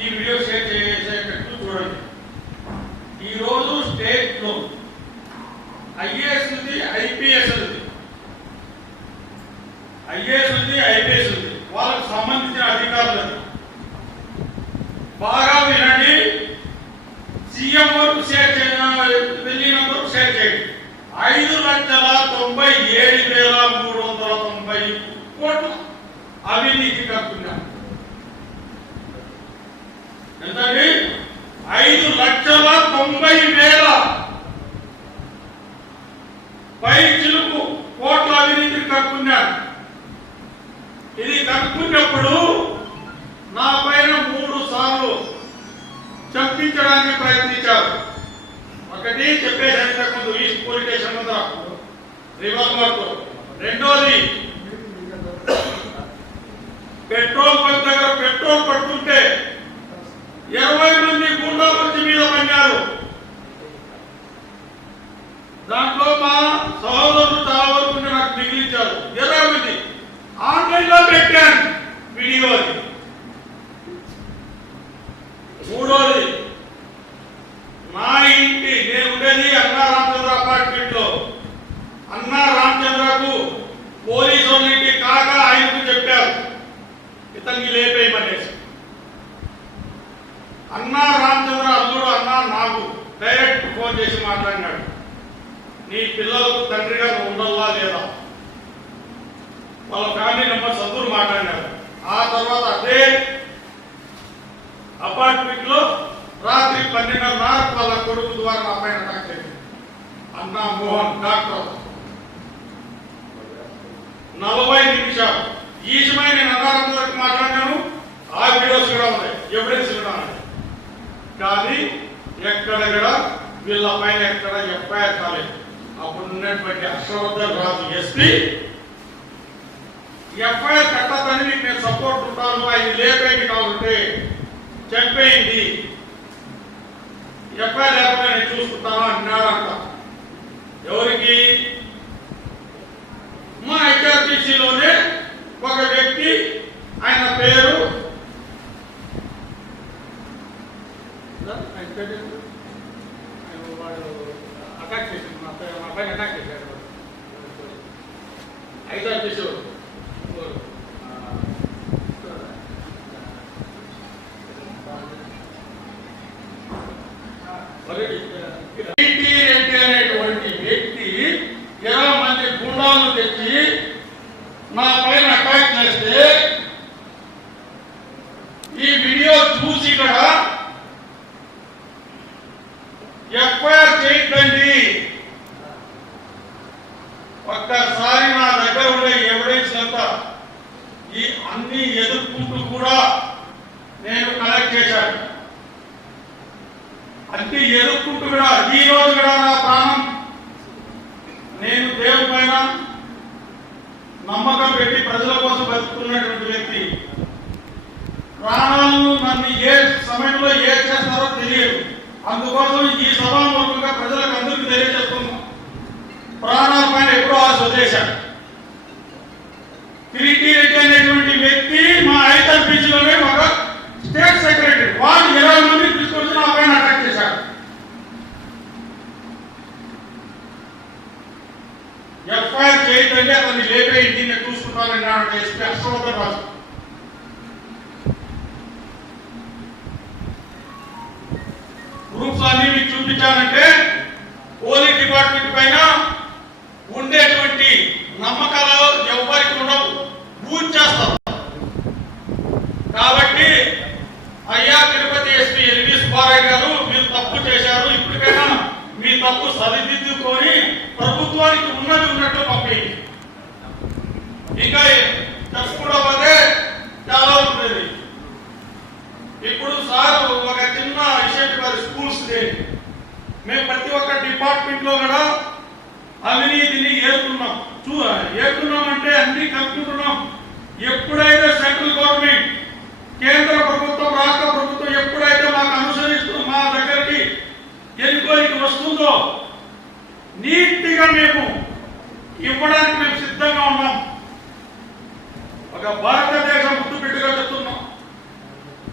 ఈ video share చేసేటట్టు చూడండి. ఈరోజు స్టేట్లో ఐఏఎస్ ఉంది, ఐపీఎస్ ఉంది, ఐఏఎస్ ఉంది, ఐపీఎస్ ఉంది, వాళ్ళకు సంబంధించిన అధికారులు బాగా వినండి. సీఎం వరకు షేర్ వెళ్ళినందుకు షేర్ చేయండి. 5,97,390 కోట్ల అవినీతి కట్టుకున్నాం. ఎంతండి? 5,90,000 పై చిలుకు కోట్ల అవినీతి కట్టుకున్నాను. ఇది కట్టుకున్నప్పుడు నా పైన 3 సార్లు చంపించడానికి ప్రయత్నించారు. ఒకటి చెప్పేసారి ముందు ఈస్ట్ పోలీస్ స్టేషన్ ముందు రివాల్వర్తో, రెండోది పెట్రోల్ బంక్ దగ్గర పెట్రోల్ పడుతుంటే 20 మంది గుండాలు వచ్చి మీద పడినారు. దాంట్లో మా సహోదరులు చాలా వరకు నాకు మిగిలించారు. 20 మంది ఆన్లైన్ లో పెట్టాను వీడియో. అది మూడోది, నా ఇంటి నేను ఉండేది అన్నా రామచంద్ర అపార్ట్మెంట్ లో. అన్నా రామచంద్రకు పోలీసు ఇంటి కాక ఆయనకు చెప్పారు ఇతన్ని లేపేయమనేసి. అన్నా రామచంద్ర అల్లుడు అన్నా నాకు డైరెక్ట్ ఫోన్ చేసి మాట్లాడినాడు, నీ పిల్లలకు తండ్రిగా ఉండల్లా లేదా, వాళ్ళ ఫ్యామిలీ మెంబర్స్ అందరూ మాట్లాడినారు. ఆ తర్వాత అదే అపార్ట్మెంట్ లో రాత్రి 12:30 వాళ్ళ కొడుకు ద్వారా నా పైన అటాక్ చేసింది. అన్నా మోహన్ డాక్టర్ 40 నిమిషాలు ఈ సమయం నేను అన్నారందరికి మాట్లాడినాను. ఆ వీడియోస్ కూడా ఉన్నాయి, ఎవిడెన్స్ కూడా ఉన్నాయి. కానీ ఎక్కడ కూడా వీళ్ళ పైన ఎక్కడ ఎఫ్ఐఆర్ కాలేదు. అప్పుడు ఉన్నటువంటి హర్షవర్ధన్ రాజు ఎస్పీ ఎఫ్ఐఆర్ కట్టదని మీకు నేను సపోర్ట్ ఉంటాను, ఆయన లేపేది కావాలంటే చంపేయింది, ఎఫ్ఐఆర్ లేకపోతే నేను చూసుకుంటాను అన్నాడంట. ఎవరికి? మా హెచ్ఆర్టీసీలోనే ఒక వ్యక్తి, ఆయన పేరు వాడు అటాక్ చేసింది, మా పైన అటాక్ చేశాడు. హెచ్ఆర్టీసీ అనేటువంటి వ్యక్తి 20 మంది గుండాలను తెచ్చి నా పైన అటాక్ చేస్తే ఈ వీడియో చూసి కూడా ఎఫ్ఐఆర్ చేయొద్దండి. ఒక్కసారి నా దగ్గర ఉండే ఎవిడెన్స్ అంతా ఈ అన్ని ఎదుర్కొంటూ కూడా నేను కలెక్ట్ చేశాను. అన్ని ఎదుర్కొంటూ కూడా ఈ రోజు కూడా నా ప్రాణం, నేను దేవుడి పైన నమ్మకం పెట్టి ప్రజల కోసం బతుకుతున్నటువంటి వ్యక్తి. ప్రాణాలను నన్ను ఏ సమయంలో ఏ చేస్తారో తెలియదు. అందుకోసం ఈ సభాముఖంగా ప్రజలకు అందరికీ తెలియజేస్తున్నాం, ప్రాణాల పైన ఎప్పుడో ఆశ వదిలేశాడు. కిరీటి రెడ్డి అనేటువంటి వ్యక్తి మా ఐఆర్పీసీలోనే ఒక స్టేట్ సెక్రటరీ, వాడు 20 మంది తీసుకొచ్చి నా పైన అటాక్ చేశాడు. ఎఫ్ఐఆర్ చేయకంటే అతన్ని లేపే ఇంటిని చూసుకుంటానని ఎస్పీ హర్షవర్ధన్ రాజు. ప్రూఫ్స్ అన్ని మీకు చూపించానంటే పోలీస్ డిపార్ట్మెంట్ పైన ఉండేటువంటి నమ్మకాలు ఎవరికి ఉండవు, బూచ్ చేస్తారు. కాబట్టి అయ్యా తిరుపతి ఎస్పీ ఎల్వి సుబ్బారాయ్ గారు, మీరు తప్పు చేశారు, ఇప్పటికైనా మీ తప్పు సరిదిద్దుకొని ప్రభుత్వానికి ఉన్నది ఉన్నట్టు పంపేయండి. ఇంకా చెప్పుకోవడం పోతే చాలా ఉంటుంది. ఇప్పుడు సార్ ఒక చిన్న విషయం, స్కూల్స్ డే మేము ప్రతి ఒక్క డిపార్ట్మెంట్ లో కూడా అవినీతిని ఏరుకున్నామంటే అన్ని కలుపుకుంటున్నాం. ఎప్పుడైతే సెంట్రల్ గవర్నమెంట్, కేంద్ర ప్రభుత్వం, రాష్ట్ర ప్రభుత్వం ఎప్పుడైతే మాకు అనుసరిస్తూ మా దగ్గరికి ఎన్నికోరికి వస్తుందో నీట్గా మేము ఇవ్వడానికి మేము సిద్ధంగా ఉన్నాం. ఒక భారతదేశం ముద్దు బిడ్డగా చెప్తున్నాం.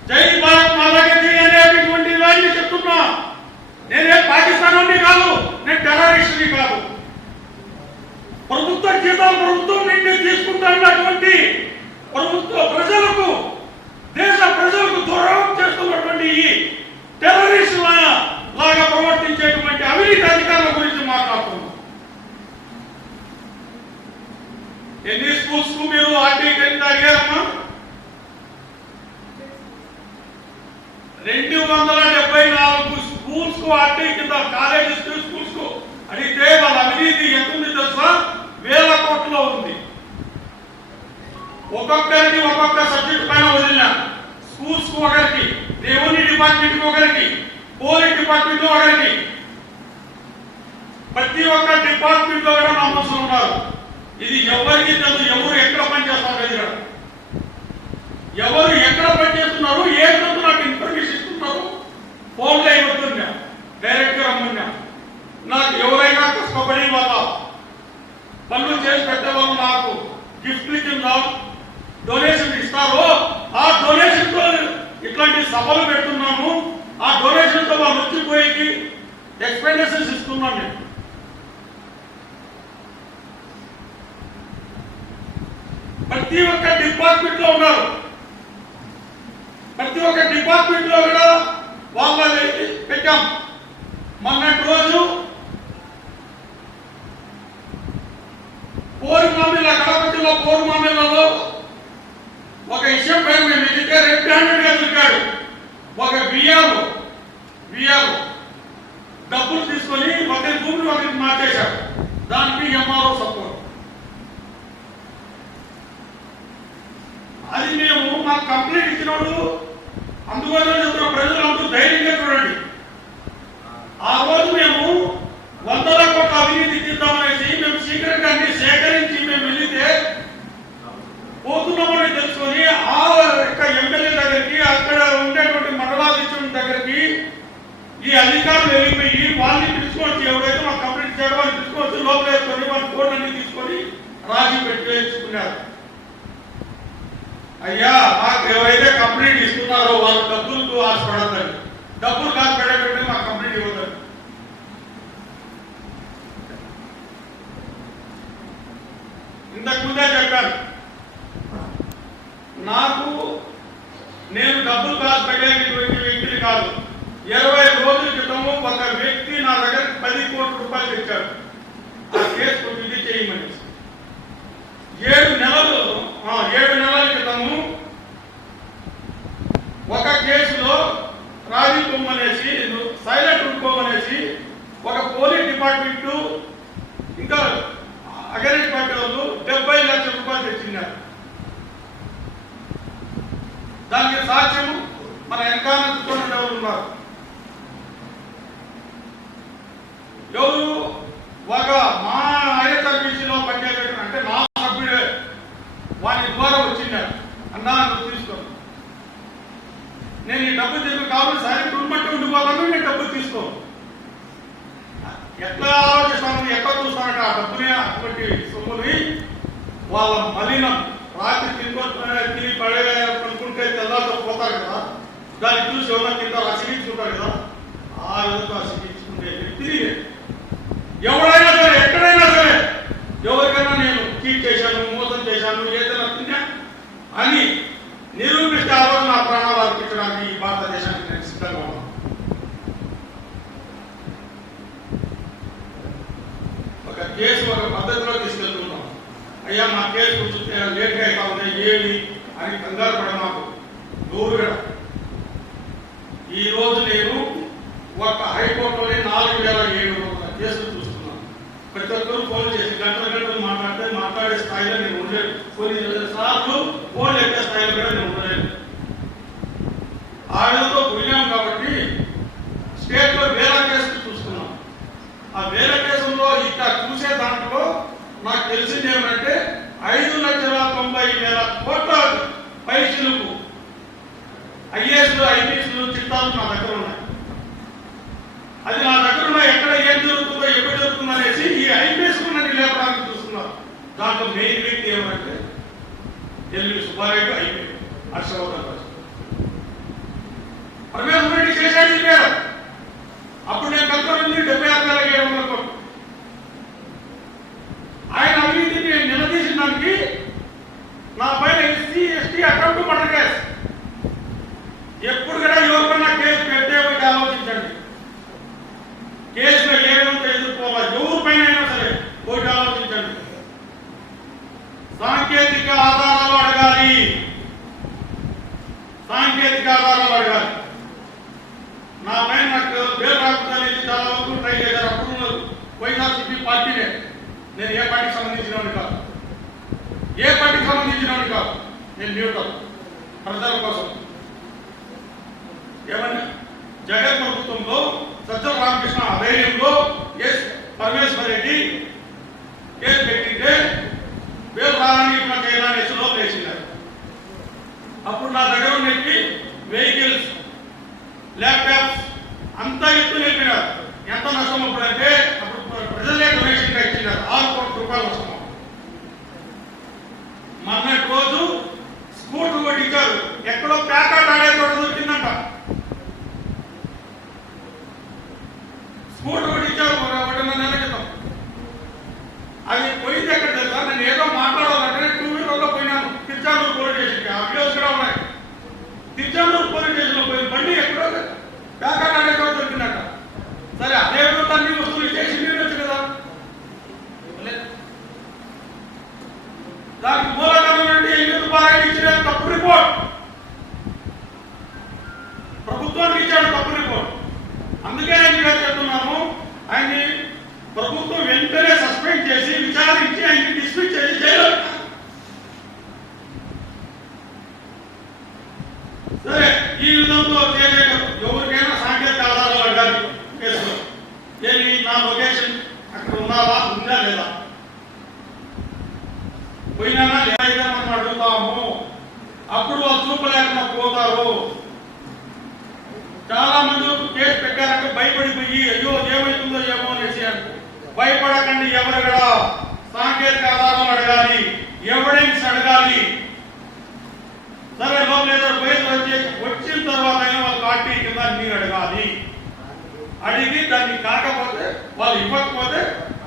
జై భారత్ మాత. విషయాన్ని చెప్తున్నా. నేనే పాకిస్తాన్ కాదు, నేను టెర్రరిస్ట్ని కాదు. ప్రభుత్వ జీతాలు ప్రభుత్వం నుండి తీసుకుంటున్నటువంటి ప్రభుత్వ ప్రజలకు, దేశ ప్రజలకు దూరం చేస్తున్నటువంటి ఈ టెర్రరిస్టుల లాగా ప్రవర్తించేటువంటి అవినీతి అధికారుల గురించి మాట్లాడుతున్నాం. ఎన్ని స్కూల్స్ కు మీరు ఆర్టీ కింద అడిగారమ్మా? 274 స్కూల్స్ కు ఆర్టీ కింద, కాలేజెస్ స్కూల్స్ కు అడిగితే వాళ్ళ అవినీతి ఎంతుంది తెలుసా? 1000 కోట్లలో ఉంది. ఒక్కొక్కరికి ఒక్కొక్క సబ్జెక్ట్ పైన వదిలిన స్కూల్స్ కు ఒకరికి, రెవెన్యూ డిపార్ట్మెంట్ కు ఒకరికి, పోలీస్ డిపార్ట్మెంట్ లో ఒకరికి, ప్రతి ఒక్క డిపార్ట్మెంట్ లో కూడా నామోసం ఉన్నారు. ఇది ఎవరికి తెలుసు, ఎవరు ఎక్కడ పనిచేస్తారు, కదా ఎవరు ఎక్కడ పనిచేస్తున్నారు, ఏ రోజు నాకు ఇన్ఫర్మేషన్ ఇస్తున్నారు. ఫోన్లో ఇవ్వతున్నా, డైరెక్ట్ గా రమ్మన్నా. నాకు ఎవరైనా కష్టపడి వాళ్ళ పనులు చేసి పెట్టేవాళ్ళు నాకు గిఫ్ట్లు కింద డొనేషన్ ఇస్తారో, ఆ డొనేషన్ తో ఇట్లాంటి సభలు పెడుతున్నాము. ఆ డొనేషన్ తో వాళ్ళు వచ్చిపోయి ఎక్స్పెండిచర్స్ ఇస్తున్నాను నేను. ప్రతి ఒక్క డిపార్ట్మెంట్ లో ఉన్నారు. ప్రతి ఒక్క డిపార్ట్మెంట్ లో కూడా వాళ్ళ పెట్టాం. మొన్నటి రోజు పోరుమామిళ్ళ, కడప జిల్లా పోరుమామిళ్ళలో ఒక విషయం పైన మేము వెళ్తే రెడ్ హ్యాండెడ్ గా దొరికాడు. ఒక బిఆర్ఓ డబ్బులు తీసుకొని ఒకరి భూమిని ఒకరికి మార్చేశాడు. దానికి ఎంఆర్ఓ సపోర్ట్. అది మేము మాకు కంప్లైంట్ ఇచ్చినప్పుడు అందువల్ల చెప్తున్న ప్రజలందరూ ధైర్యంగా చూడండి. ఆ రోజు మేము 100 కోట్ల అవినీతి తీద్దామనేసి మేము సీక్రెట్ అన్ని సేకరించి మేము వెళితే పోతున్నామని తెలుసుకొని ఆ యొక్క ఎమ్మెల్యే దగ్గరికి, అక్కడ ఉండేటువంటి మండలాధ్యక్షుడి దగ్గరికి ఈ అధికారులు వెళ్ళిపోయి వాళ్ళని పిలుచుకోవచ్చు, ఎవరైతే మాకు కంప్లైంట్ చేయడం వాళ్ళు పిలుచుకోవచ్చు, లోపల వేసుకొని వాళ్ళ ఫోన్ అన్ని తీసుకొని రాజీ పెట్టేసుకున్నారు. అయ్యా, మాకు ఎవరైతే కంప్లైంట్ ఇస్తున్నారో వాళ్ళు డబ్బులకు ఆశపడతారు. డబ్బులు కాదు పెట్టే మాకు కంప్లైంట్ ఇవ్వతారు. ఇంతకు ముందే చెప్పాను, నేను డబ్బులు కాదు పెట్టేటువంటి వ్యక్తిని కాదు. 20 రోజుల క్రితము ఒక వ్యక్తి నా దగ్గర 10 కోట్ల రూపాయలు తెచ్చాడు. ఆ కేసు ఇది చేయమని 7 నెలల క్రితము ఒక కేసులో రాజీ పొమ్మనేసి, సైలెంట్ ఉండుకోమనేసి ఒక పోలీస్ డిపార్ట్మెంట్ ఇంకా అగ్రికల్చర్ డిపార్ట్మెంట్ వాళ్ళు 70 లక్షల రూపాయలు తెచ్చినారు. దానికి సాక్ష్యము మన వెనకాల ఉన్నారు. ఎవరు? ఒక మా ఐఎస్ఆర్బీసీలో పనిచేసేట అంటే నా సభ్యుడే వాని ద్వారా వచ్చిండారు. అన్నా నువ్వు తీసుకో, నేను ఈ డబ్బు తీసుకు కావాలి సైలెంట్ ఉండమంటే ఉండిపోతాను, నేను డబ్బు తీసుకో. ఎట్లా ఆలోచిస్తాను, ఎట్లా చూస్తానంటే ఆ డబ్బుని, అటువంటి సొమ్ముని వాళ్ళ మలినం రాత్రి తిరిగి పడేనుకుంటే తెల్లారితో పోతారు కదా, దాన్ని చూసి ఎవరైనా తింటారు, అసిగించుకుంటారు కదా, ఆ విధంగా అసిగించుకుంటే వ్యక్తిని ఎవరైనా సరే, ఎక్కడైనా సరే, ఎవరికైనా నేను చీట్ చేశాను, మోసం చేశాను, ఏదైనా తిన్నా అని నిరూపిస్తే ఆ రోజు నా ప్రాణాలు అర్పించడానికి ఈ భారతదేశానికి నేను సిద్ధంగా ఉన్నాను. ఒక కేసు ఒక పద్ధతిలో తీసుకెళ్తున్నాం. అయ్యా మా కేసు కొంచెం లేట్గా అయితా ఉన్నాయి ఏమి అని కంగారు పడ మాకు దూరుగా. ఈ రోజు నేను ఒక హైకోర్టులోనే 4700 కేసులు చూస్తున్నాను. ప్రతి ఒక్కరు ఫోన్ చేసి గంటలు మాట్లాడే స్థాయిలో నేను ఉండలేదు. కొన్ని సార్లు ఫోన్ ఎక్కే స్థాయిలో కూడా నేను ఉండలేదు. ఆడతో పోయినాం కాబట్టి స్టేట్ లో 1000 కేసులు చూస్తున్నాం. ఆ 1000 కేసుల్లో ఇక్కడ చూసే దాంట్లో నాకు తెలిసింది ఏమంటే 5,90,000 కోట్ల పైసలకు ఐఏఎస్లు, ఐపీఎస్లు చిట్టాలు నా దగ్గర ఉన్నాయి. అది నా దగ్గర ఉన్న ఎక్కడ ఏం జరుగుతుందో, ఎప్పుడు జరుగుతుందో అనేసి ఈ ఐపీఎస్ నన్ను లేపడానికి చూస్తున్నారు. దాంట్లో మెయిన్ వ్యక్తి ఏమంటే ఎల్వి సుబ్బారెడ్డి, ఐపీఎస్ హర్షవర్ధన్ రాజు. పరమేశ్వర రెడ్డి చేశాడు పేరు ఎప్పుడు కూడా ఎవరికైనా కేసు పెట్టే ఒకటి ఆలోచించండి. కేసులో ఏమంతా ఎదుర్కోవాలి, ఎవరిపైన అయినా సరే ఒకటి ఆలోచించండి. సాంకేతిక ఆధారాలు అడగాలి, సాంకేతిక ఆధారాలు అడగాలి. నా పైన నాకు పేరు రాకుండా చాలా వరకు ట్రై చేశారు. అప్పుడు వైఎస్ఆర్సీపీ పార్టీనే, నేను ఏ పార్టీకి సంబంధించినవాడిని కాదు, ఏ పార్టీకి సంబంధించినవాడిని కాదు. నేను న్యూట్రల్, ప్రజల కోసం. ఏమన్నా జగన్ ప్రభుత్వంలో సజ్జల రామకృష్ణ ఆధ్వర్యంలో ఎస్ పరమేశ్వర్ రెడ్డి కేసు పెట్టింటే పేరు రాని కేసులో వేసినారు. అప్పుడు నా దగ్గర ఉన్నట్టు వెహికల్స్, ల్యాప్టాప్స్ అంతా ఎత్తు నిలిపినారు. ఎంత నష్టం అప్పుడంటే అప్పుడు ప్రజలే డొనేషన్ ఇచ్చినారు, 6 కోట్ల రూపాయలు నష్టం. మొన్నటి రోజు స్కూటర్ కొట్టించారు, ఎక్కడో ప్యాకెట్ ఆడే చోట దొరికిందంట. స్కూటర్ కొట్టించారు 1.5 నెలల క్రితం. అది పోయింది ఎక్కడ తెలుసా? నేను ఏదో మాట్లాడాలంటే 2 వీలర్లో పోయినాను తిరుచానూరు పోలీస్ స్టేషన్కి. ఆ వీడియోస్ కూడా ఉన్నాయి. తిరుచానూరు పోలీస్ స్టేషన్లో పోయిన బండి ఎక్కడో ప్యాకెట్ ఆడే చోట దొరికిందంట. సరే అదే అన్ని వస్తువులు స్టేషన్ వచ్చు కదా. దానికి మూలకారణం ఏంటి? ఎందుకు బాగా ఇచ్చిన తప్పు రిపోర్ట్, ప్రభుత్వానికి ఇచ్చాడు తప్పు రిపోర్ట్. అందుకే నేను చెప్తున్నాను, ఆయన్ని ప్రభుత్వం వెంటనే సస్పెండ్ చేసి విచారించి ఆయన్ని డిస్మిస్ చేసి జైలు. సరే, ఈ విధంగా ఎవరికైనా సాంకేతిక ఆధారాలు అడగాలి కేసులో. ఏమి నా లొకేషన్ అక్కడ ఉందా లేదా, పోయినా లేదా మనం అడుగుతాము. అప్పుడు వాళ్ళు చూపలేకుండా పోతారు. చాలా మంది కేసు పెట్టారంటే భయపడిపోయి అయ్యో ఏమవుతుందో ఏమో అనేసి భయపడకండి. ఎవరు కూడా సాంకేతిక ఆధారాలు అడగాలి, ఎవిడెన్స్ అడగాలి. సరే లోపలేదో వచ్చిన తర్వాత వాళ్ళ పార్టీ కింద మీరు అడగాలి. అడిగి దాన్ని కాకపోతే వాళ్ళు ఇవ్వకపోతే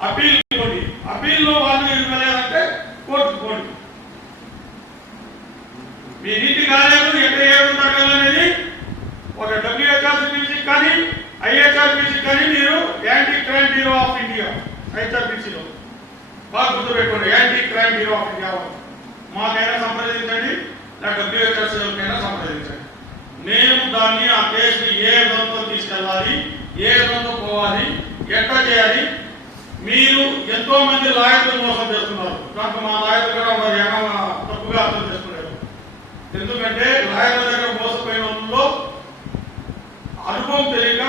అపీల్ పోండి. అపీల్లో వాళ్ళు ఇవ్వలేదంటే కోర్టుకు పోండి. మీ నీటి కాలేదు ఎక్కడ ఏడు అడగాలనేది ఒక WHRPC కానీ IHRPC కానీ మీరు anti crime bureau of India IHRPCలో బాగా గుర్తుపెట్టుకోండి. Anti crime bureau of India మాకైనా సంప్రదించండి, లేదా WHRCకైనా సంప్రదించండి. మేము దాన్ని ఆ కేసుని ఏ విధంతో తీసుకెళ్ళాలి, ఏ విధంతో పోవాలి, ఎట్లా చేయాలి. మీరు ఎంతో మంది లాయర్లు మోసం చేస్తున్నారు. దాంట్లో మా లాయర్లు కూడా మరి తప్పుగా అర్థం చేసుకున్నారు. ఎందుకంటే లాయర్ల దగ్గర మోసపోయిన వాళ్ళలో అనుభవం తెలియక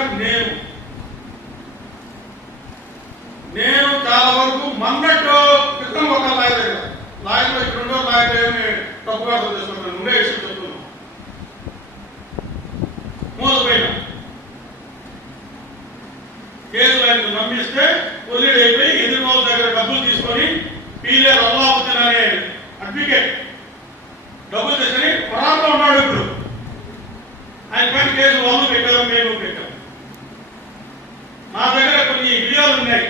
నేను చాలా వరకు మొన్నట్టు క్రితం ఒక లాయర్లో ఇక్కడ రెండో లాయర్ ఏమి తప్పుగా అర్థం చేసుకున్నాను. ఉండే విషయం చెప్తున్నాను. మోసపోయినా కేసులు ఆయన నమ్మిస్తే కొల్లీడు అయిపోయి ఎదురు వాళ్ళ దగ్గర డబ్బులు తీసుకొని పీలే అల్లావుద్దీన్ అనే అడ్వకేట్ డబ్బులు తీసుకొని పరాల్లో ఉన్నాడు. ఇప్పుడు ఆయన పైన కేసు వాళ్ళు పెట్టారు, మేము పెట్టాం. నా దగ్గర కొన్ని వీడియోలు ఉన్నాయి,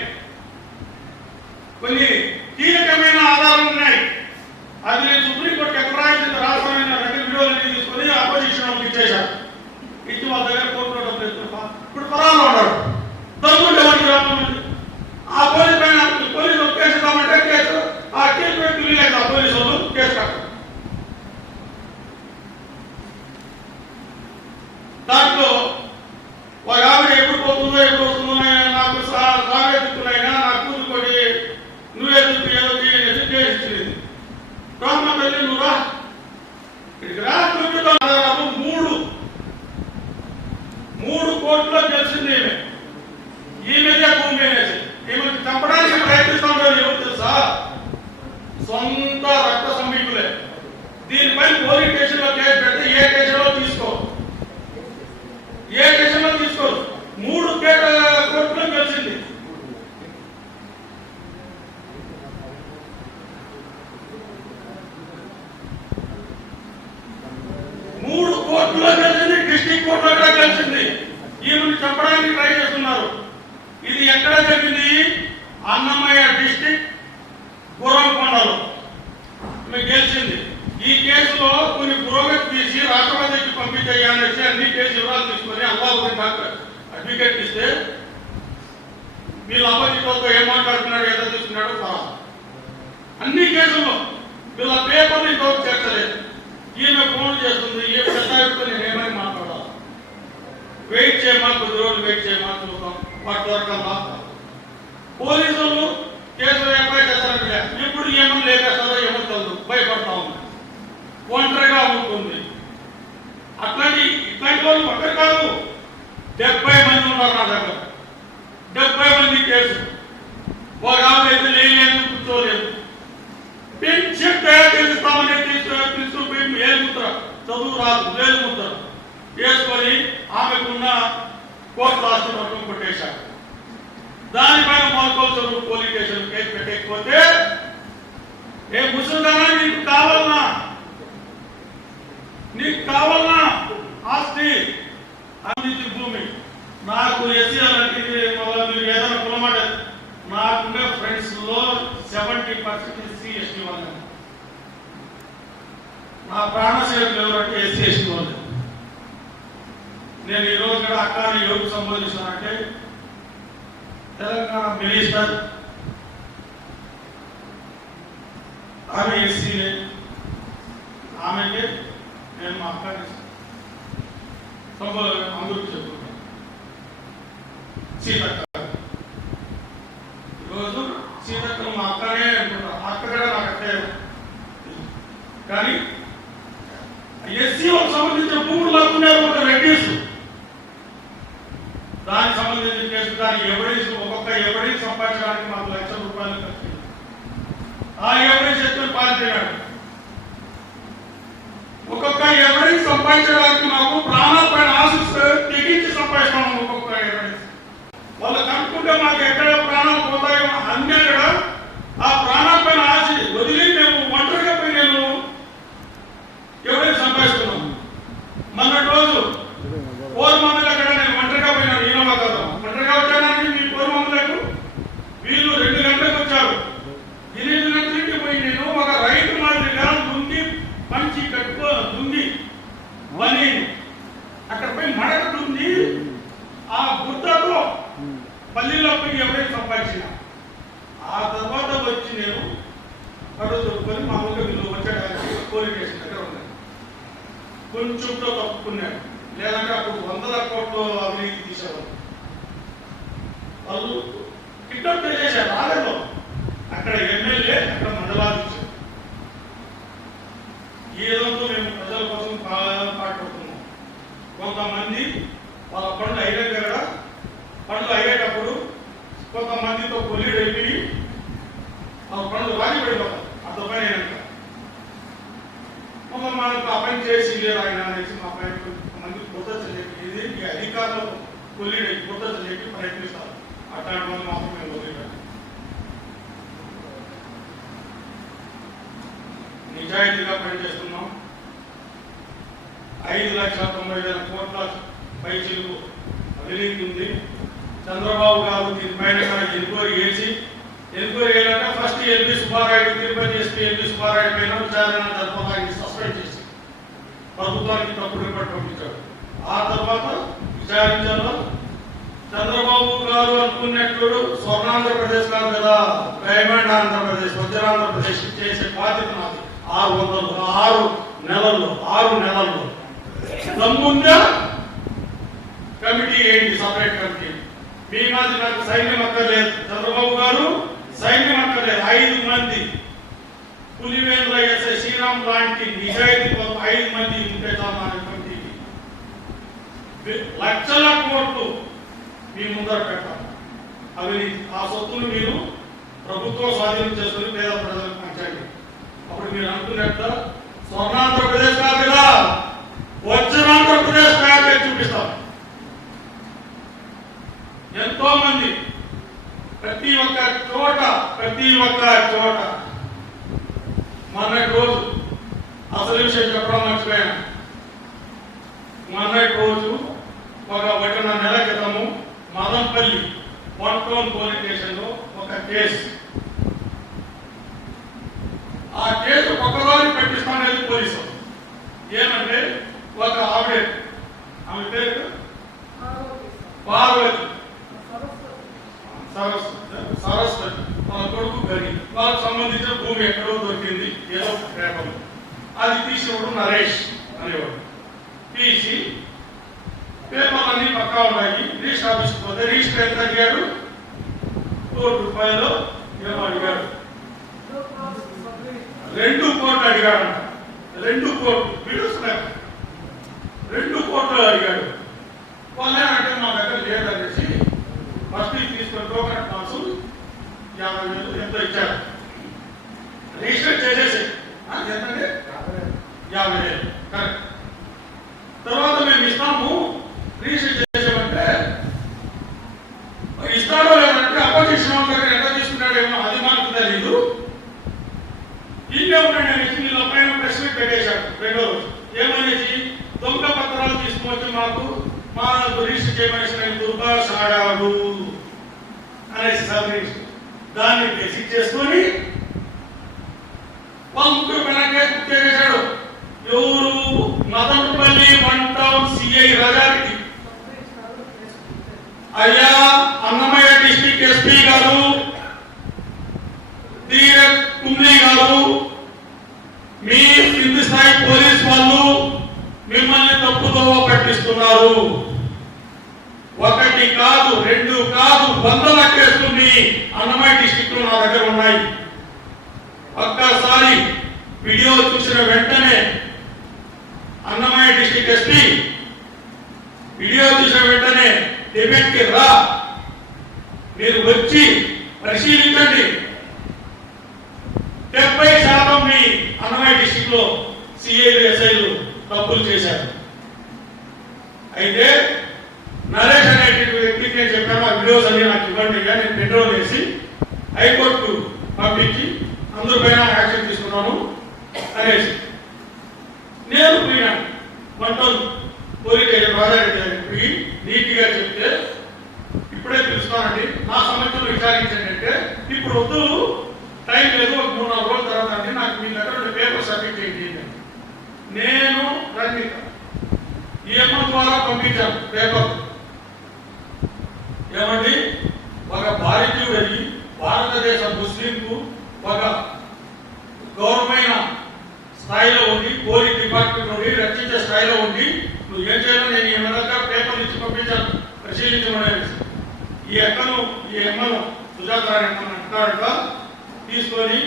కొన్ని కీలకమైన ఆధారాలు ఉన్నాయి. అది నేను సుప్రీంకోర్టు ఎక్కడ రాష్ట్రమైన రెండు వీడియోలన్నీ తీసుకొని అపోజిషన్ వాళ్ళకి ఇచ్చేశాను. ఇచ్చి వాళ్ళ దగ్గర కోర్టులో డబ్బులు ఇస్తున్నా. ఇప్పుడు పరాల్లో ఉన్నాడు. దొరుకుంటే వాడికి రాకుండా ఆ పోలీసు పైన పోలీసు కేసు ఇద్దామంటే కేసు ఆ కేసు పెట్టి లేదు. ఆ పోలీసు వాళ్ళు కేసు కట్టారు. దాంట్లో వారి ఆవిడ ఎప్పుడు పోతుందో ఎప్పుడు వస్తుందో నాకు సాగే దిక్కులైనా నా కూతురుకోటి నువ్వే దిక్కు ఏదో చేయలేదు కేసు ఇచ్చింది. రామ్మ తల్లి నువ్వు రా ఇక్కడికి రా. దాదాపు 3 కోట్లలో తెలిసింది ఈమెదే భూమి అనేసి. ఈమెకి చంపడానికి ప్రయత్నిస్తూ ఉంటారు. ఎవరు తెలుసా? సొంత రక్త సమీపులే. దీనిపై పోలీస్ స్టేషన్ లో కేసు పెడితే ఏ కేసులో తీసుకోరు. 3 కోట్లలో తెలిసింది. డిస్ట్రిక్ట్ కోర్టులో కూడా తెలిసింది. ఈమెను చంపడానికి ట్రై చేస్తున్నారు. ఇది ఎక్కడ జరిగింది? అన్నమయ్య డిస్ట్రిక్ట్ గుర్రంకొండలో మీకు గెలిచింది. ఈ కేసులో కొన్ని పురోగతి తీసి రాష్ట్రపతికి పంపించేసి అన్ని కేసు వివరాలు తీసుకొని అల్లావుద్దీన్ డాక్టర్ అడ్వకేట్ ఇస్తే వీళ్ళు అపోజిట్ ఏం మాట్లాడుతున్నాడు, ఏదో తీసుకున్నాడు ఫరా. అన్ని కేసుల్లో వీళ్ళ పేపర్లు ఇంతవరకు చేర్చలేదు. ఈమె ఫోన్ చేస్తుంది, ఏ పెద్ద నేను ఏమని మాట్లాడాలి, వెయిట్ చేయమా, కొద్ది రోజులు వెయిట్ చేయమా, చూద్దాం వాటి దొరకల్లా. పోలీసులు కేసులు ఎప్పుడై చేస్తారంటే ఇప్పుడు ఏమని లేకేస్తారో ఏమో తెలుసు, భయపడతా ఉంది, ఒంటరిగా ఉంటుంది. ఇట్లాంటి వాళ్ళు ఒక్కరు కాదు, 70 మంది ఉన్నారు నా దగ్గర. 70 మంది కేసు ఒక ఆవిడైతే లేదు, కూర్చోలేదు. పెన్షన్ తయారు చేస్తామని తీసుకుపోయి ఏలుముద్ర, చదువు రాదు, లేలుముద్ర వేసుకొని ఆమెకున్న కోర్టు రాష్ట్రం మొత్తం కొట్టేశారు. దానిపైన మొలకొల్సరు పోలీస్ స్టేషన్ కేసు పెట్టకపోతే ఏ ముసలిదానా నీకు కావాలన్నా ఆస్తి అందించి భూమి నాకు ఎస్సీ అలాంటి మీరు ఏదైనా కులమాట నాకుండే ఫ్రెండ్స్ లో 70% ఎస్సీ ఎస్టీ వాళ్ళు. నా ప్రాణసేవకులు ఎవరంటే ఎస్సీ ఎస్టీ వాళ్ళు. నేను ఈరోజు కూడా అక్కని ఎవరికి సంబోధిస్తానంటే తెలంగాణ మినిస్టర్ ఆమె ఎస్సీనే, ఆమెకే నేను మా అక్కని అందరికి చెప్పుకుంటాను. సీతక్క ఈరోజు సీతక్కను మా అక్కనే అనుకుంటాను, అక్క కూడా నాకు అట్టే. కానీ ఎస్సీ వాళ్ళకి సంబంధించిన భూములు లాక్కున్నారు ఒక రెడ్యూస్, దానికి సంబంధించిన కేసు దానికి ఎవిడెన్స్ ఒక్కొక్క ఎవిడెన్స్ సంపాదించడానికి మాకు ₹1,00,000 ఖర్చు. ఆ ఎవిడెన్స్ ఎత్తుని పాల్పోయాడు. ఒక్కొక్క ఎవిడెన్స్ సంపాదించడానికి మాకు ప్రాణాలపైన ఆశిస్తే తెగించి సంపాదిస్తాము. ఒక్కొక్క ఎవిడెన్స్ వాళ్ళు కనుక్కుంటే మాకు ఎక్కడ ప్రాణాలు పోతాయో అన్నీ కూడా ఆ ప్రాణాలపైన ఆశ వదిలి మేము ఒంటరిగా పోయి నేను ఎవిడెన్స్ సంపాదిస్తున్నాం. మొన్నటి రోజు 4 మందిలో కూడా నేను ఒంటరిగా పోయినాను. ఈనోవా కాదు, ఒంటరిగా వచ్చానని మీ 4 మందిలకు వీళ్ళు 2 గంటలకు వచ్చారు. 8 గంటలకి పోయి నేను ఒక రైతు మాదిరిగా దుంగి మంచి కట్టుకో దుంగి పని అక్కడ పోయి మడక దుంగి ఆ గుడ్డతో పల్లీలో పోయి ఎవరైనా సంపాదించిన ఆ తర్వాత వచ్చి నేను కడుగు దొరుకుని మామూలుగా వీళ్ళు వచ్చేటానికి పోలీస్ స్టేషన్ దగ్గర ఉన్నాను. కొంచెంతో తప్పుకున్నాడు, లేదంటే అప్పుడు 100 కోట్లు అవినీతి తీసేవాళ్ళు. వాళ్ళు కిడ్నాప్ చేసేసారు ఆలయంలో. అక్కడ ఎమ్మెల్యే, అక్కడ మండలాధీశులు. ఏదంతో మేము ప్రజల కోసం పాటుపడుతున్నాం. కొంతమంది వాళ్ళ పనులు అయినాక కూడా పనులు అయ్యేటప్పుడు కొంతమందితో కొల్లీడు అయిపోయి ఆ పనులు రాజీపడిపోతారు. అంత పని అయినాక మనకు ఆ పని చేసి లేదు ఆయన అనేసి మా పైన కొంతమంది కృతజ్ఞత చెప్పి ఇది ఈ అధికారులకు కొల్లీడు కృతజ్ఞత చెప్పి ప్రయత్నిస్తారు. అట్లాంటి మంది మాత్రం మేము వదిలిపెట్టాం. నిజాయితీగా పనిచేస్తున్నాం. 5,90,000 కోట్ల పైసలు అవినీతి ఉంది. చంద్రబాబు గారు దీనిపైన ఎంక్వైరీ చేసి ఎంక్వైరీ చేయాలంటే first LV Subbarayudu Tirupati SP LV Subbarayudu పైన విచారణ జరపాలని సస్పెండ్ చేసి ప్రభుత్వానికి తప్పుడు రిపోర్ట్ పంపించాడు. ఆ తర్వాత విచారించాలో చంద్రబాబు గారు అనుకున్నట్లు స్వర్ణాంధ్రప్రదేశ్ కాదు కదా, డైమండ్ ఆంధ్రప్రదేశ్, వజ్రాంధ్రప్రదేశ్ చేసే బాధ్యత నాకు. 6 నెలల్లో దమ్ముందా కమిటీ ఏంటి, సపరేట్ కమిటీ. మీ మాది నాకు సైన్యం అక్కర్లేదు, చంద్రబాబు గారు సైన్యం అక్కర్లేదు. 5 మంది పులివేంద్ర ఎస్ఐ శ్రీరామ్ లాంటి నిజాయితీ 5 మంది ఉంటే చాలు కమిటీకి. లక్షల కోట్లు మీ ముందర పెట్టాలి. అవినీతి ఆ సొత్తును మీరు ప్రభుత్వం స్వాధీనం చేసుకుని పేద ప్రజలకు పంచండి. అప్పుడు మీరు అనుకున్నట్టు స్వర్ణాంధ్రప్రదేశ్ కాదు కదా, వజ్రాంధ్రప్రదేశ్ తయారు చేసి చూపిస్తాం. ఎంతో మంది ప్రతి ఒక్క చోట మొన్నటి రోజు అసలు విషయం చెప్పడం మర్చిపోయాను. మొన్నటి రోజు ఒక 1.5 నెల క్రితము మదంపల్లి వన్ పోలీస్ స్టేషన్ లో ఒక కేసు. ఆ కేసు ఒక్కసారి పెట్టిస్తానని పోలీసు ఏమంటే ఒక ఆవిడ, ఆమె పేరు పార్వతి, సరస్వతి, వాళ్ళ కొడుకు గని, వాళ్ళకి సంబంధించిన భూమి ఎక్కడో దొరికింది ఏదో పేపర్లు, అది తీసినప్పుడు నరేష్ అనేవాడు తీసి పేపర్లు అన్ని పక్కా ఉన్నాయి. రిజిస్టర్ ఆఫీస్కి పోతే రిజిస్టర్ ఎంత అడిగాడు, 1 కోటి రూపాయలు ఏమో అడిగాడు, 2 కోట్లు అడిగాడు, 2 కోట్లు విడుస్తున్నారు, 2 కోట్లు అడిగాడు. వాళ్ళే అంటే మా దగ్గర లేదనేసి ఫస్ట్ తీసుకొని టోకన్ అడ్వాన్స్ 50,000 ఎంతో ఇచ్చారు. రిజిస్టర్ చేసేసి ఎంతంటే 50,000 కరెక్ట్. తర్వాత మేము ఇస్తాము రిజిస్టర్ చేసామంటే ఇస్తాడో లేదంటే అపోజిషన్ వాళ్ళ దగ్గర ఎంత తీసుకున్నాడేమో అది మనకు తెలీదు. ఇంకే ఉన్నాడు అనేసి వీళ్ళ పైన ప్రెస్ మీట్ పెట్టేశాడు. రెండో రోజు ఏమనేసి దొంగ పత్రాలు తీసుకువచ్చి మాకు మా రిజిస్టర్ చేయమనేసి దుర్భాష ఆడాడు అనేసి సబ్ రిజిస్టర్ దాన్ని బేసిక్ చేసుకొని వాళ్ళ ముగ్గురు పైన కేసు బుక్ చేశాడు. ఎవరు? Madanapalle 1 town CI Rajareddy. అయ్యా అన్నమయ్య డిస్ట్రిక్ట్ ఎస్పీ గారు, ధీరజ్ కుంబ్లీ గారు, మీ కింది స్థాయి పోలీస్ వాళ్ళు మిమ్మల్ని తప్పుతో పట్టిస్తున్నారు. 1 కాదు 2 కాదు 100ల కేసులు మీ అన్నమయ్య డిస్ట్రిక్ట్ లో నా దగ్గర ఉన్నాయి. ఒక్కసారి వీడియో చూసిన వెంటనే అన్నమయ్య డిస్ట్రిక్ట్ ఎస్పీ వీడియో చూసిన వెంటనే డిబేట్ కి రా, మీరు వచ్చి పరిశీలించండి. 70% మీ అన్నమయ్య డిస్ట్రిక్ట్ లో సిఐలు ఎస్ఐలు తప్పులు చేశారు. అయితే నరేష్ అనే వ్యక్తికి నేను చెప్పాను ఆ వీడియోస్ అన్ని నాకు ఇవ్వండి, నేను పెట్రోల్ వేసి హైకోర్టు పంపించి అందరిపైన యాక్షన్ తీసుకున్నాను అనేసి నేను పోయినాను. 1 టౌన్ పోలీస్ స్టేషన్ రాజారెడ్డి గారికి పోయి నీట్ గా చెప్తే ఇప్పుడే పిలుస్తానండి, నా సమస్యను విచారించండి అంటే ఇప్పుడు వద్దు, టైం లేదు, ఒక 3-4 రోజుల తర్వాత అండి, నాకు మీ దగ్గర పేపర్ సబ్మిట్ చేయండి. నేను రంజిత ఈఎంఎం ద్వారా పంపించాను పేపర్. ఏమండి, ఒక భారతీయుడని భారతదేశ ముస్లింకు ఒక గౌరవమైన స్థాయిలో ఉండి, పోలీస్ డిపార్ట్మెంట్ ఉండి, రక్షించే స్థాయిలో ఉండి నువ్వు ఏం చేయాలో నేను ఈ విధంగా పేపర్లు ఇచ్చి పంపించాను, పరిశీలించమని. ఈ ఎమ్మను సుజాత అంటున్నాడట, తీసుకొని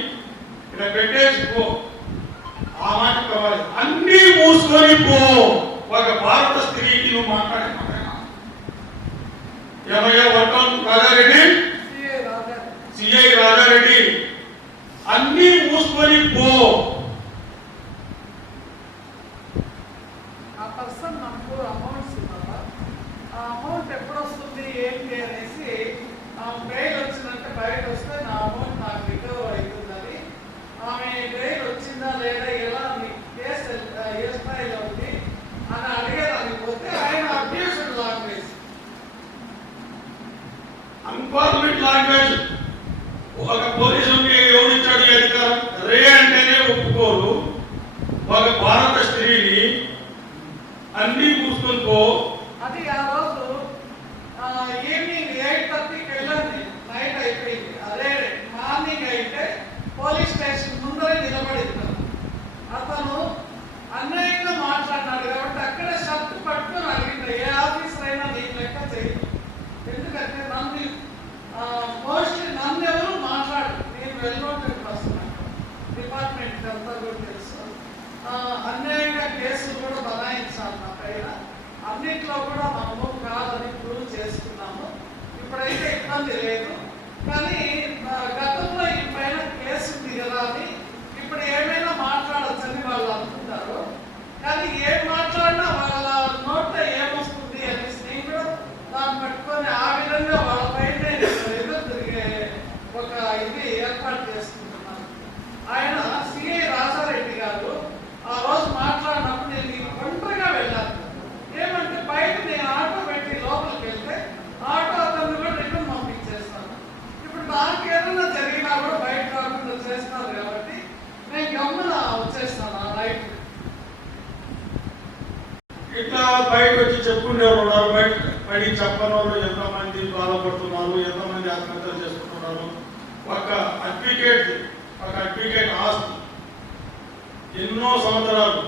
ఇక్కడ పెట్టేసి పో, ఆ మాట కావాలి, అన్ని మూసుకొని పో. ఒక భారత స్త్రీకి నువ్వు మాట్లాడే ఏమయ్యా 1 టౌన్ రాజారెడ్డి, సిఐ రాజారెడ్డి, అన్ని మూసుకొని పో. ఆ పర్సన్ నాకు అమౌంట్స్ ఇవ్వాలా, ఆ అమౌంట్ ఎప్పుడు వస్తుంది ఏంటి అనేసి బెయిల్ వచ్చిందంటే బయట వస్తే నా అమౌంట్ నాకు రికవర్ అవుతుందని, ఆమె బెయిల్ వచ్చిందా లేదా, ఎలా మీ కేసు ఏ స్థాయిలో ఉంది అని అడిగేదానికి పోతే ఆయన అబ్యూస్డ్ లాంగ్వేజ్, అన్పార్లమెంట్ లాంగ్వేజ్. ఒక పోలీసుకి ఎవరిచ్చాడు అధికారం? రే అంటేనే ఒప్పుకోరు. ఒక భారత స్త్రీని అన్ని మూసుకొని పో. అది ఆ రోజు ఈవినింగ్ 8:30కి వెళ్ళండి, నైట్ అయిపోయింది. అదే మార్నింగ్ అయితే పోలీస్ స్టేషన్ ముందరే నిలబడింది. అతను అన్యాయంగా మాట్లాడినాడు కాబట్టి అక్కడే షర్ట్ పట్టుకొని అడిగింది, ఏ ఆఫీసర్ అయినా నేను లెక్క చేయను, ఎందుకంటే నన్ను మోస్ట్లీ నన్ను ఎవరు మాట్లాడు, నేను వెళ్ళినట్టు వస్తున్నాను, డిపార్ట్మెంట్ అంతా కూడా తెలుసు. అన్యాయంగా కేసులు కూడా బనాయించాలి నా పైన, అన్నిట్లో కూడా మనము కాదని ప్రూవ్ చేసుకున్నాము. ఇప్పుడైతే ఇబ్బంది లేదు, కానీ గతంలో ఈ పైన కేసు ఉంది కదా అని ఇప్పుడు ఏమైనా మాట్లాడచ్చని వాళ్ళు అనుకుంటారు. కానీ ఏం మాట్లాడినా వాళ్ళ నోట ఏమొస్తుంది అనేసి నేను కూడా దాన్ని పట్టుకొని ఆ విధంగా వాళ్ళ పైన ఎదురు తిరిగే ఒక ఇది ఏర్పాటు చేసుకుంటున్నాను. ఆయన సిఐ రాజారెడ్డి గారు ఆ రోజు మాట్లాడినప్పుడు నేను ఒంటరిగా వెళ్ళాను. ఏమంటే బయట నేను ఆటో పెట్టి లోపలికి వెళ్తే ఆటో అతను కూడా రిటర్న్ పంపించేస్తాను. బయటకు వచ్చి చెప్పుకునేవారు ఉన్నారు, బయటికి చెప్పని వాళ్ళు ఎంతమంది బాధపడుతున్నారు, ఎంతమంది ఆత్మహత్యలు చేసుకుంటున్నారు. ఒక అడ్వకేట్ ఆస్తి ఎన్నో సంవత్సరాలు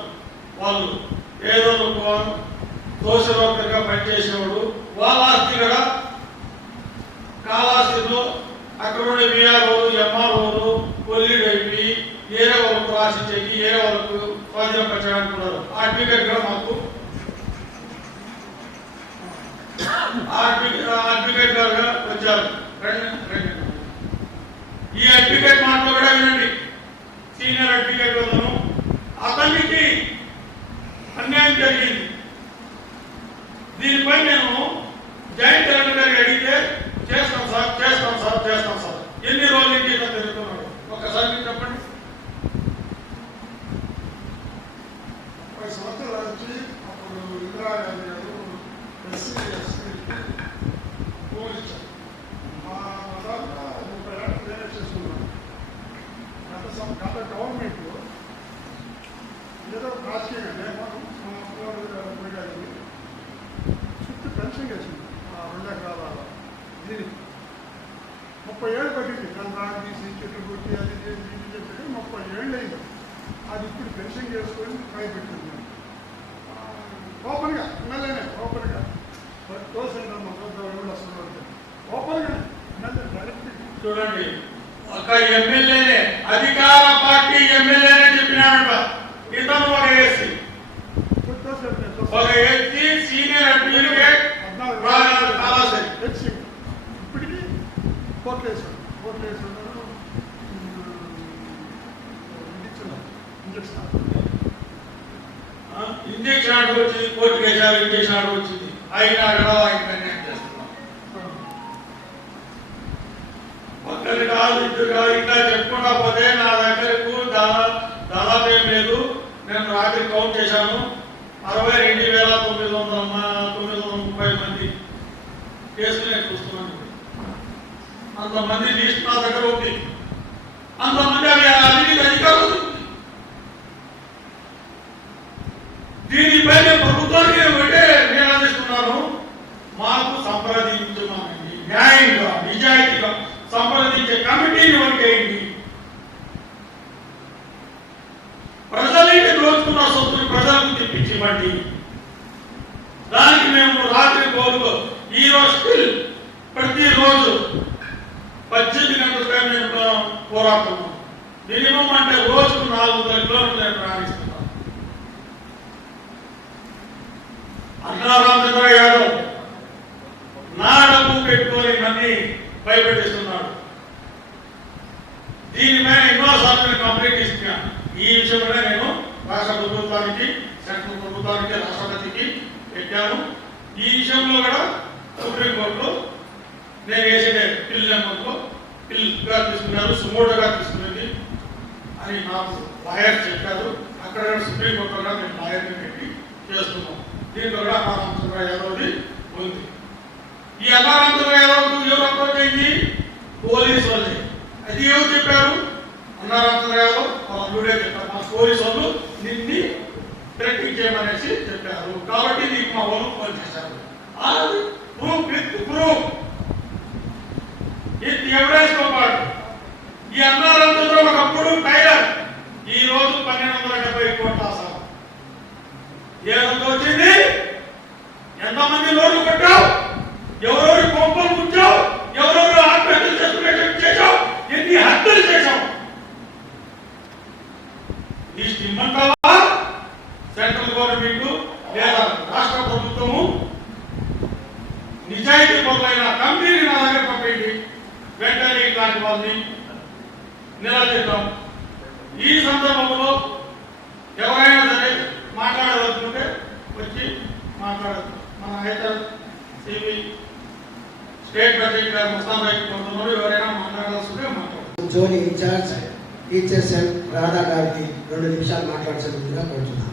వాళ్ళు ఏదో సోషల్ వర్కర్గా పనిచేసేవాడు, వాళ్ళ ఆస్తి కూడా కాలాస్తిలో అక్కడ ఉండే విఆర్ఓలు, ఎంఆర్ఓలు కొల్లీడు అయిపోయి ఏరే వాళ్ళకు రాసిచ్చేకి ఏరే వాళ్ళకు స్వాధీనపరచడానికి అడ్వకేట్ గా మాకు అడ్వకేట్ గారుగా వచ్చారు. ఈ అడ్వకేట్ మాటలు కూడా వినండి. సీనియర్ అడ్వకేట్ ఉన్నాను, అతనికి అన్యాయం జరిగింది. దీనిపై నేను జాయింట్ కలెక్టర్ గారికి అడిగితే చేస్తాం సార్. ఎన్ని రోజుల నుంచి ఇలా తిరుగుతున్నాడు ఒకసారి మీరు చెప్పండి. 10 సంవత్సరాల నుంచి అప్పుడు ఇందిరాగాంధీ గారు పోలించారు. మా దాంట్లో 30 ఏళ్ళు నేనే చేసుకున్నాను. గత గవర్నమెంట్లో ఏదో రాజకీయంగానే చుట్టూ పెన్షన్ వేసింది 2 ఎకరాల దీనికి 30 ఏళ్ళు పట్టింది. దాన్ని తీసి చెట్లు కొట్టి అది చెప్పి 30 ఏళ్ళు అయింది. అది ఇప్పుడు పెన్షన్ చేసుకొని భయపెట్టింది. ఓపెన్గా ఎమ్మెల్యేనే ఓపెన్గా ఓపెన్గా డైరెక్ట్ చూడండి, ఒక ఎమ్మెల్యేనే అధికార పార్టీ ఎమ్మెల్యేనే చెప్పినాడట. ఇతను ఒక ఎస్సీ సీనియర్ అడ్వకేట్ ఇప్పటికీ కోర్టు వేసాడు ఇంజక్షన్ ఆర్డర్ వచ్చింది, కోర్టు కేసాలు ఇంజక్షన్ ఆర్డర్ వచ్చింది. అయినా కూడా ఆయన అన్యాయం చేస్తున్నాం. ఒక్కరి కాదు, ఇద్దరు కాదు, ఇంకా చెప్పుకుంటా పోతే నా దగ్గరకు దాదాపు ఏం లేదు. నేను రాత్రి కౌంట్ చేశాను, 62,930 మంది కేసులు నేను చూస్తున్నాను. అంతమంది లిస్ట్ నా దగ్గర ఉంది. అంతమంది అవినీతి అధికారులు. దీనిపై ప్రభుత్వానికి ఒకటే నిరాశిస్తున్నాను, మాకు సంప్రదించమని న్యాయంగా నిజాయితీగా సంప్రదించే కమిటీని వర్కేయండి. ప్రజలకి దోచుకున్న సొత్తుని ప్రజలకు తెప్పించమండి. దానికి మేము రాత్రి కోరుకో ఈరోజు స్టిల్ ప్రతిరోజు 18 గంటల మేము పోరాడుతున్నాం. మినిమం అంటే రోజుకు 400 కిలోమీటర్లు ప్రయాణిస్తున్నాం. అన్నారామచంద్ర యాదవ్ నా డబ్బు పెట్టుకొని నన్ను భయపెట్టిస్తున్నాడు. దీనిపై ఎన్నోసార్లు కంప్లైంట్ ఇస్తున్నాను. ఈ విషయంలో నేను రాష్ట్ర ప్రభుత్వానికి, సెంట్రల్ ప్రభుత్వానికి, రాష్ట్రపతికి పెట్టాను. ఈ విషయంలో కూడా సుప్రీంకోర్టులో నేను వేసిన పిల్ నెంబర్లో పిల్గా తీసుకున్నారు, సుమోటోగా తీసుకున్నది అని నాకు లాయర్ చెప్పారు. అక్కడ సుప్రీంకోర్టులో కూడా మేము లాయర్ని పెట్టి చేస్తున్నాం. దీంట్లో కూడా అన్నారామచంద్ర యాదవ్ది ఉంది. ఈ అన్నారామచంద్ర యాదవ్ ఎవరు అప్రోచ్ అయింది? పోలీసు వాళ్ళే. అది ఎవరు చెప్పారు? అన్నారామచంద్ర యాదవ్ వాళ్ళ అల్లుడే చెప్పారు. మా పోలీసు వాళ్ళు నిన్ని ట్రెక్కింగ్ చేయమనేసి చెప్పారు. కాబట్టి నీకు మా వాళ్ళు ఫోన్ చేశారు. Proof with proof with evidence తో పాటు ఈ అన్నారామచంద్ర ఒకప్పుడు టైలర్, ఈ రోజు 1270 కోట్ల ఆసారం. ఏదంతా వచ్చింది? ఎంతమంది లోన్లు కట్టావు? ఎవరెవరి కొంపలు ముంచావు? ఎవరెవరు ఆత్మహత్యలు చేశావు? ఎన్ని హత్యలు చేశావు? లిస్ట్ ఇమ్మంటావా? సెంట్రల్ గవర్నమెంట్ లేదా రాష్ట్ర ప్రభుత్వము నిజాయితీ పరులైన కంపెనీని నా దగ్గర పంపేయండి. వెంటనే ఇట్లాంటి వాళ్ళని నిలదీద్దాం. ఈ సందర్భంలో ఎవరైనా సరే మాట్లాడదలుచుకుంటే వచ్చి మాట్లాడదు. మన హైదరాబాద్ సివి స్టేట్ ప్రెసిడెంట్ గారు ముస్తాన్ రైతు కొంతమంది ఎవరైనా మాట్లాడాల్సిందే మాట్లాడదు. జోన్ ఇన్ఛార్జ్ టీచర్స్ రాధా గారికి 2 నిమిషాలు మాట్లాడాల్సిందిగా కోరుతున్నాను.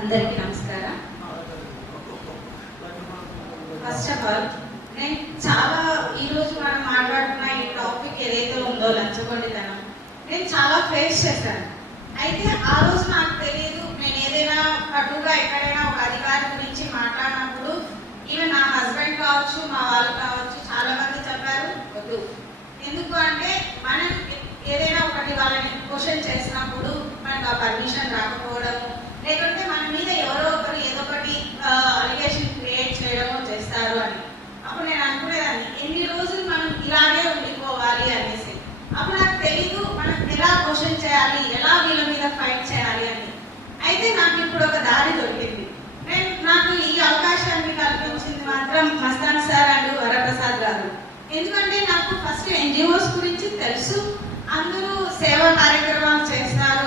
అందరికీ నమస్కారం. ఫస్ట్ ఆఫ్ ఆల్ నేను ఈరోజు మనం మాట్లాడుతున్న ఈ టాపిక్ ఏదైతే ఉందో లంచగొండితనం, నేను చాలా ఫేస్ చేశాను. అయితే ఆ రోజు నాకు తెలియదు, నేను ఏదైనా కటుగా ఎక్కడైనా ఒక అధికారి గురించి మాట్లాడినప్పుడు ఈవెన్ నా హస్బెండ్ కావచ్చు, మా వాళ్ళు కావచ్చు, చాలా మంది చెప్పారు వద్దు. ఎందుకు అంటే మనం ఏదైనా ఒకటి వాళ్ళని క్వశ్చన్ చేసినప్పుడు మనకు ఆ పర్మిషన్ రాకపోవడము, లేకుంటే మన మీద ఎవరో ఒకరు ఏదో ఒకటి అలిగేషన్ క్రియేట్ చేయడము చేస్తారు అని. అప్పుడు నేను అనుకునేదాన్ని ఎన్ని రోజులు మనం ఇలాగే ఉండిపోవాలి అనేసి. అప్పుడు నాకు తెలీదు మనం ఎలా క్వశ్చన్ చేయాలి, ఎలా వీళ్ళ మీద ఫైట్ చేయాలి అని. అయితే నాకు ఇప్పుడు ఒక దారి దొరికింది. నాకు ఈ అవకాశాన్ని కల్పించింది మాత్రం మస్తాన్ సార్ అండ్ వరప్రసాద్ గారు. ఎందుకంటే నాకు ఫస్ట్ NGOs గురించి తెలుసు, అందరూ సేవా కార్యక్రమాలు చేస్తారు